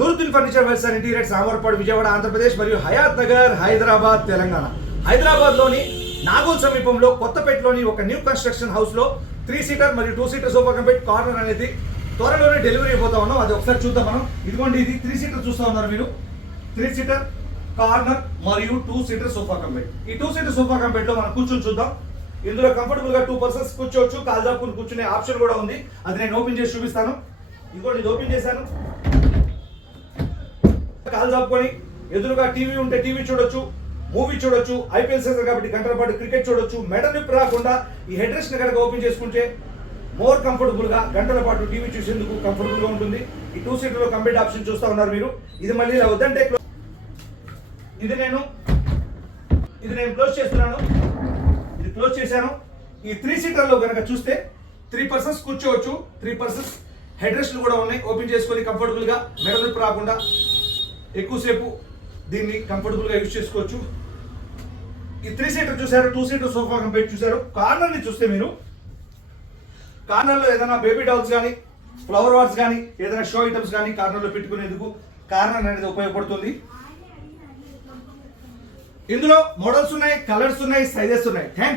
నూరుతుల్ furniture వెల్సార్ and interior సామర్పాడు విజయవాడ ఆంధ్రప్రదేశ్ మరియు హయాత్ నగర్ హైదరాబాద్ తెలంగాణ. హైదరాబాద్లోని నాగోల్ సమీపంలో కొత్తపేటలోని ఒక న్యూ కన్స్ట్రక్షన్ హౌస్లో త్రీ సీటర్ మరియు two seater sofa cum bed corner అనేది త్వరలోనే డెలివరీ అయిపోతా ఉన్నాం. అది ఒకసారి చూద్దాం మనం. ఇదిగోండి ఇది త్రీ సీటర్ చూస్తా ఉన్నారు మీరు. త్రీ సీటర్ కార్నర్ మరియు టూ సీటర్ సోఫా కంపెట్ ఈ టూ సీటర్ సోఫా కంపెట్లో మనం కూర్చొని చూద్దాం. ఇందులో కంఫర్టబుల్గా టూ పర్సన్స్ కూర్చోవచ్చు. కాల్ దాపుకుని కూర్చునే ఆప్షన్ కూడా ఉంది. అది నేను ఓపెన్ చేసి చూపిస్తాను. ఇదిగోండి ఇది ఓపెన్ చేశాను. కాలు చాపుకొని ఎదురుగా టీవీ ఉంటే టీవీ చూడొచ్చు మూవీ చూడొచ్చు ఐపీఎల్ సీజన్ కాబట్టి గంటల పాటు క్రికెట్ చూడొచ్చు మెడ నొప్పి రాకుండా ఈ హెడ్ రెస్ట్ని కనుక ఓపెన్ చేసుకుంటే మోర్ కంఫర్టబుల్గా గంటల పాటు టీవీ చూసేందుకు కంఫర్టబుల్గా ఉంటుంది. ఈ టూ సీటర్లో కంప్లీట్ ఆప్షన్ చూస్తూ ఉన్నారు మీరు. ఇది మళ్ళీ ఇలా వద్దంటే ఇది నేను ఇది నేను క్లోజ్ చేస్తున్నాను. ఇది క్లోజ్ చేశాను. ఈ త్రీ సీటర్లో కనుక చూస్తే త్రీ పర్సన్స్ కూర్చోవచ్చు త్రీ పర్సన్స్ హెడ్ రెస్ట్లు కూడా ఉన్నాయి. ఓపెన్ చేసుకొని కంఫర్టబుల్గా గా రాకుండా ఎక్కువసేపు దీన్ని కంఫర్టబుల్గా యూజ్ చేసుకోవచ్చు. ఈ త్రీ సీటర్ చూసారు టూ సీటర్ సోఫా కంపేర్ చూసారు. కార్నర్ని చూస్తే మీరు కార్నర్లో ఏదైనా బేబీ డాల్స్ కానీ ఫ్లవర్ వాట్స్ కానీ ఏదైనా షో ఐటమ్స్ కానీ కార్నర్లో పెట్టుకునేందుకు కార్నర్ అనేది ఉపయోగపడుతుంది. ఇందులో మోడల్స్ ఉన్నాయి కలర్స్ ఉన్నాయి సైజెస్ ఉన్నాయి. థ్యాంక్